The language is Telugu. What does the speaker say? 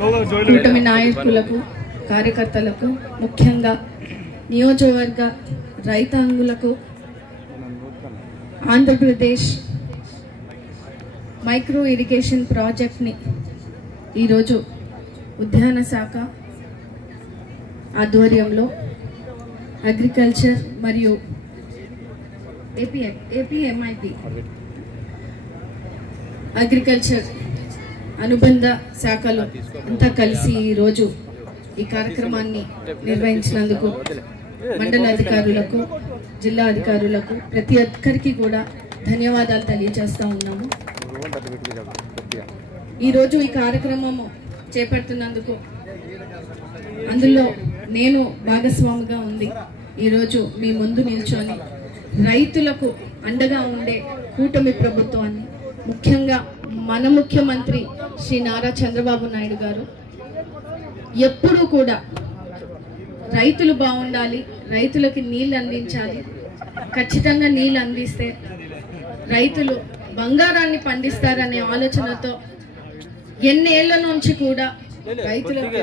కూటమి నాయకులకు కార్యకర్తలకు ముఖ్యంగా నియోజకవర్గ రైతాంగులకు ఆంధ్రప్రదేశ్ మైక్రో ఇరిగేషన్ ప్రాజెక్ట్ని ఈరోజు ఉద్యాన శాఖ ఆధ్వర్యంలో అగ్రికల్చర్ మరియు ఏపీఎంఐపి అగ్రికల్చర్ అనుబంధ శాఖలు అంతా కలిసి ఈరోజు ఈ కార్యక్రమాన్ని నిర్వహించినందుకు మండల అధికారులకు జిల్లా అధికారులకు ప్రతి ఒక్కరికి కూడా ధన్యవాదాలు తెలియజేస్తా ఉన్నాము. ఈరోజు ఈ కార్యక్రమము చేపడుతున్నందుకు అందులో నేను భాగస్వామిగా ఉంది. ఈరోజు మీ ముందు నిల్చొని రైతులకు అండగా ఉండే కూటమి ప్రభుత్వాన్ని, ముఖ్యంగా మన ముఖ్యమంత్రి శ్రీ నారా చంద్రబాబు నాయుడు గారు ఎప్పుడూ కూడా రైతులు బాగుండాలి, రైతులకి నీళ్ళు అందించాలి, ఖచ్చితంగా నీళ్ళు అందిస్తే రైతులు బంగారాన్ని పండిస్తారనే ఆలోచనతో ఎన్నేళ్ల నుంచి కూడా రైతులకు